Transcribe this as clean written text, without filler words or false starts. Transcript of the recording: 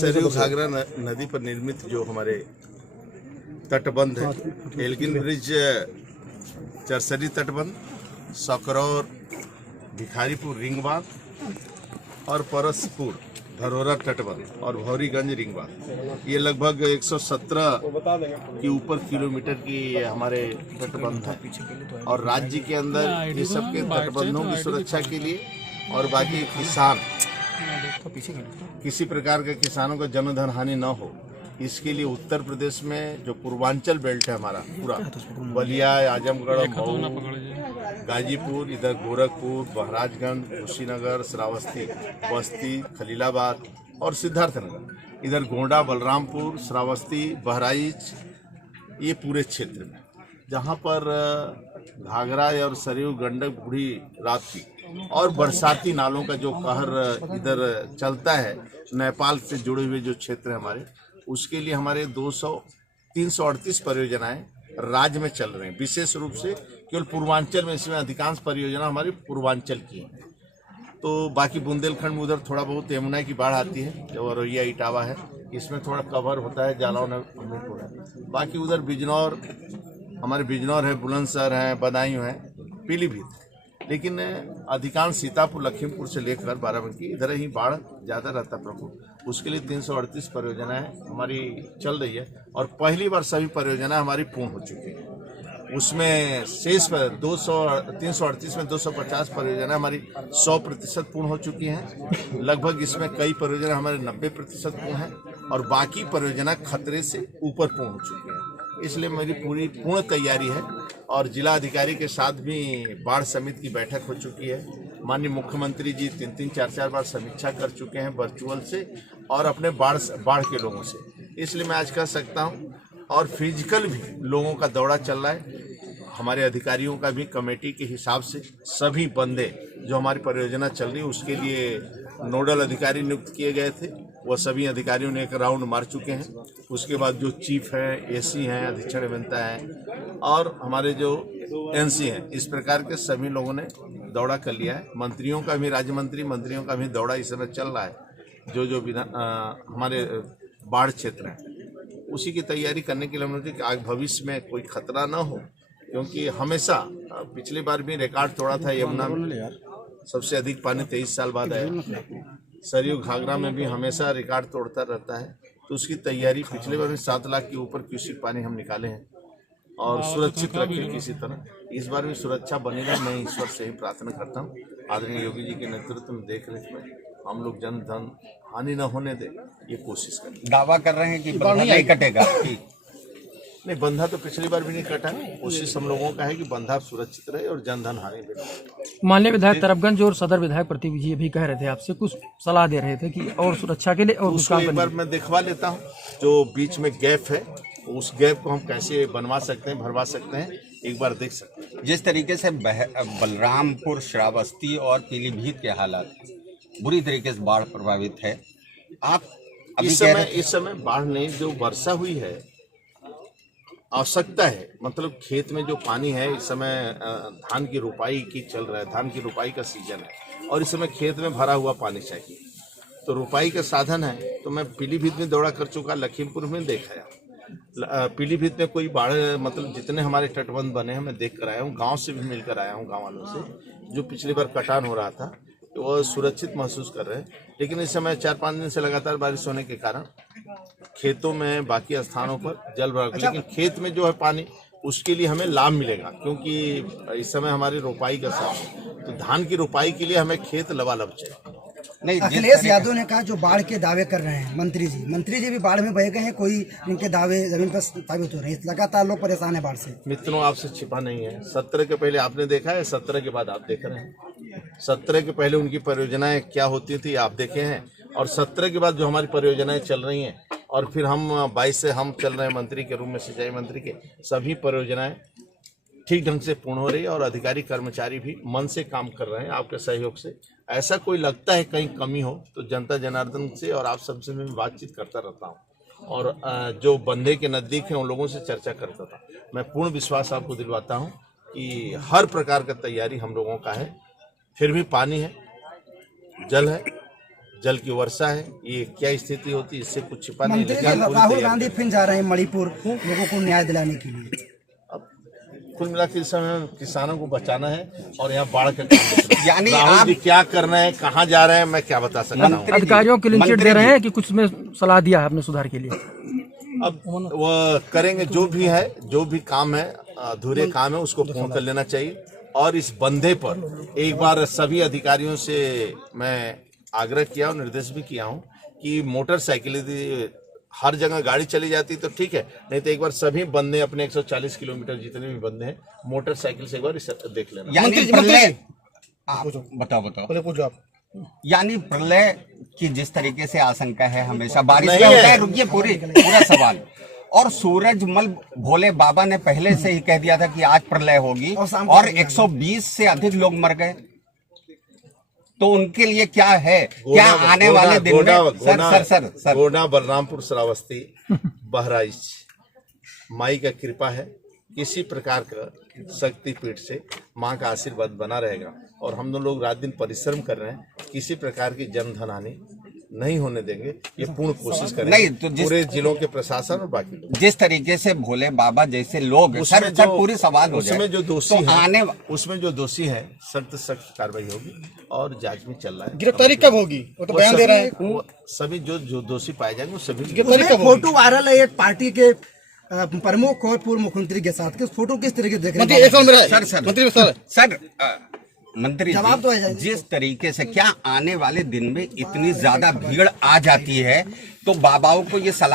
सरयू घाघरा नदी पर निर्मित जो हमारे तटबंध है, एल्गिन ब्रिज, चरसरी तटबंध, सकरौर, भिखारीपुर रिंग बांध और परसपुर धरोहरा तटबंध और भौरीगंज रिंग बांध, ये लगभग 117 के ऊपर किलोमीटर की हमारे तटबंध है। और राज्य के अंदर ये सब के तटबंधों की सुरक्षा के लिए और बाकी किसान किसी प्रकार के किसानों का जनधन हानि न हो, इसके लिए उत्तर प्रदेश में जो पूर्वांचल बेल्ट है हमारा पूरा, बलिया, आजमगढ़, मऊ, गाजीपुर, इधर गोरखपुर, महाराजगंज, कुशीनगर, श्रावस्ती, बस्ती, खलीलाबाद और सिद्धार्थनगर, इधर गोंडा, बलरामपुर, श्रावस्ती, बहराइच, ये पूरे क्षेत्र में जहाँ पर घाघरा और सरयू, गंडक, बूढ़ी, राप्ती और बरसाती नालों का जो कहर इधर चलता है, नेपाल से जुड़े हुए जो क्षेत्र है हमारे, उसके लिए हमारे 338 परियोजनाएं राज्य में चल रहे हैं। विशेष रूप से केवल पूर्वांचल में, इसमें अधिकांश परियोजना हमारी पूर्वांचल की है। तो बाकी बुंदेलखंड में उधर थोड़ा बहुत यमुना की बाढ़ आती है, जो रोइया इटावा है, इसमें थोड़ा कवर होता है, जालौन है। बाकी उधर बिजनौर, हमारे बिजनौर है, बुलंदशहर है, बदायूं है, पीलीभीत, लेकिन अधिकांश सीतापुर, लखीमपुर से लेकर बाराबंकी इधर ही बाढ़ ज़्यादा रहता प्रमुख। उसके लिए 338 परियोजनाएं हमारी चल रही है और पहली बार सभी परियोजनाएं हमारी पूर्ण हो चुकी हैं। उसमें शेष पर 338 में 250 परियोजनाएं हमारी 100% पूर्ण हो चुकी हैं। लगभग इसमें कई परियोजना हमारे 90% पूर्ण हैं और बाकी परियोजना खतरे से ऊपर पूर्ण हो चुकी हैं। इसलिए मेरी पूरी पूर्ण तैयारी है और जिला अधिकारी के साथ भी बाढ़ समिति की बैठक हो चुकी है। माननीय मुख्यमंत्री जी 3-3, 4-4 बार समीक्षा कर चुके हैं वर्चुअल से और अपने बाढ़ के लोगों से। इसलिए मैं आज कह सकता हूं, और फिजिकल भी लोगों का दौरा चल रहा है। हमारे अधिकारियों का भी कमेटी के हिसाब से सभी बंदे जो हमारी परियोजना चल रही है उसके लिए नोडल अधिकारी नियुक्त किए गए थे, वह सभी अधिकारियों ने एक राउंड मार चुके हैं। उसके बाद जो चीफ है, एसी हैं, अधीक्षण अभियंता हैं और हमारे जो एनसी हैं, इस प्रकार के सभी लोगों ने दौरा कर लिया है। मंत्रियों का भी, राज्य मंत्रियों का भी दौरा इस समय चल रहा है। जो हमारे बाढ़ क्षेत्र हैं उसी की तैयारी करने के लिए हम लोग आगे भविष्य में कोई खतरा ना हो, क्योंकि हमेशा पिछली बार भी रिकॉर्ड तोड़ा था यमुना में, सबसे अधिक पानी 23 साल बाद आया। सरयू घाघरा में भी हमेशा रिकॉर्ड तोड़ता रहता है। तो उसकी तैयारी, पिछले बार भी 7 लाख के ऊपर क्यूसेक पानी हम निकाले हैं और सुरक्षित रखे किसी तरह। इस बार भी सुरक्षा बनेगा, मैं ईश्वर से ही प्रार्थना करता हूँ। आदरणीय योगी जी के नेतृत्व में, देख रेख में हम लोग जन धन हानि न होने दे, ये कोशिश करें। दावा कर रहे हैं कि बंधा नहीं कटेगा। नहीं, बंधा तो पिछली बार भी नहीं कटा। कोशिश हम लोगों का है कि बंधा सुरक्षित रहे और जनधन हानि भी न। माननीय विधायक तरफगंज और सदर विधायक प्रतीक जी भी कह रहे थे, आपसे कुछ सलाह दे रहे थे कि और सुरक्षा के लिए और उसको एक बार मैं दिखवा लेता हूँ। जो बीच में गैप है, उस गैप को हम कैसे बनवा सकते हैं, भरवा सकते हैं, एक बार देख सकते हैं। जिस तरीके से बलरामपुर, श्रावस्ती और पीलीभीत के हालात बुरी तरीके से बाढ़ प्रभावित है, आप इस समय बाढ़ नहीं, जो वर्षा हुई है आवश्यकता है। मतलब खेत में जो पानी है, इस समय धान की रोपाई की चल रहा है, धान की रोपाई का सीजन है और इस समय खेत में भरा हुआ पानी चाहिए, तो रोपाई का साधन है। तो मैं पीलीभीत में दौरा कर चुका, लखीमपुर में देखा। पीलीभीत में कोई बाढ़, मतलब जितने हमारे तटबंध बने हैं मैं देख कर आया हूँ, गाँव से भी मिलकर आया हूँ, गाँव वालों से। जो पिछली बार कटान हो रहा था तो वो सुरक्षित महसूस कर रहे हैं, लेकिन इस समय 4-5 दिन से लगातार बारिश होने के कारण खेतों में, बाकी स्थानों पर जल भरा। लेकिन खेत में जो है पानी, उसके लिए हमें लाभ मिलेगा, क्योंकि इस समय हमारी रोपाई का समय, तो धान की रोपाई के लिए हमें खेत लबालब चाहिए। नहीं, अखिलेश यादव ने कहा जो बाढ़ के दावे कर रहे हैं मंत्री जी भी बाढ़ में बह गए हैं, कोई इनके दावे जमीन पर साबित हो रहे हैं। लगातार लोग परेशान है बाढ़ से। मित्रों, आपसे छिपा नहीं है, 17 के पहले आपने देखा है, 17 के बाद आप देख रहे हैं। 17 के पहले उनकी परियोजनाएं क्या होती थी आप देखे हैं, और 17 के बाद जो हमारी परियोजनाएं चल रही हैं, और फिर हम 22 से हम चल रहे हैं मंत्री के रूप में, सिंचाई मंत्री के, सभी परियोजनाएं ठीक ढंग से पूर्ण हो रही है और अधिकारी कर्मचारी भी मन से काम कर रहे हैं आपके सहयोग से। ऐसा कोई लगता है कहीं कमी हो तो जनता जनार्दन से और आप सबसे मैं बातचीत करता रहता हूं और जो बंधे के नज़दीक हैं उन लोगों से चर्चा करता था। मैं पूर्ण विश्वास आपको दिलवाता हूं कि हर प्रकार का तैयारी हम लोगों का है। फिर भी पानी है, जल है, जल की वर्षा है, ये क्या स्थिति होती है इससे कुछ छिपा नहीं। मंत्री जी लेकिन पूरी राहुल तैयारी गांधी फिर जा रहे हैं मणिपुर लोगों को न्याय दिलाने के लिए। कुल मिला के इस समय किसानों को बचाना है और यहाँ बाढ़ का काम यानी राहुल आप जी क्या करना है, कहाँ जा रहे हैं, मैं क्या बता सकता हूँ। अधिकारियों के लिए चिट दे रहे हैं कि कुछ में सलाह दिया है आपने सुधार के लिए? अब वो करेंगे जो भी है, जो भी काम है, अधूरे काम है उसको पूर्ण कर लेना चाहिए। और इस बंदे पर एक बार सभी अधिकारियों से मैं आग्रह किया और निर्देश भी किया हूँ कि मोटरसाइकिल यदि हर जगह गाड़ी चली जाती तो ठीक है, नहीं तो एक बार सभी बंदे अपने 140 किलोमीटर जितने भी बंदे हैं मोटरसाइकिल से एक बार इसे देख लेना। यानी प्रलय, बताओ पहले पूछो आप। यानी प्रलय की जिस तरीके से आशंका है हमेशा बारिश नहीं में होता है। है, रुकिए पूरा सवाल। और सूरजमल भोले बाबा ने पहले से ही कह दिया था कि आज प्रलय होगी और 120 से अधिक लोग मर गए, तो उनके लिए क्या है, क्या आने वाले दिन में सर गोंडा, बलरामपुर, श्रावस्ती, बहराइच, माई का कृपा है, किसी प्रकार का शक्तिपीठ से माँ का आशीर्वाद बना रहेगा और हम लोग रात दिन परिश्रम कर रहे हैं, किसी प्रकार की जनधन हानि नहीं होने देंगे, ये पूर्ण कोशिश करेंगे। नहीं तो पूरे जिलों के प्रशासन और बाकी लोग जिस तरीके से भोले बाबा जैसे लोग सर पूरी सवाल हो जाए, उसमें जो दोषी तो है, उसमें जो दोषी है सख्त कार्रवाई होगी और जांच में चल रहा है। गिरफ्तारी कब होगी वो तो बयान दे रहा है। वो सभी जो दोषी पाए जाएंगे वो सभी उसमें फोटो वायरल है एक पार्टी के प्रमुख और पूर्व मुख्यमंत्री के साथ, किस फोटो किस तरीके देख रहे सर मंत्री जवाब तो जी, जिस तरीके से क्या आने वाले दिन में इतनी ज्यादा भीड़ आ जाती है तो बाबाओं को ये सलाह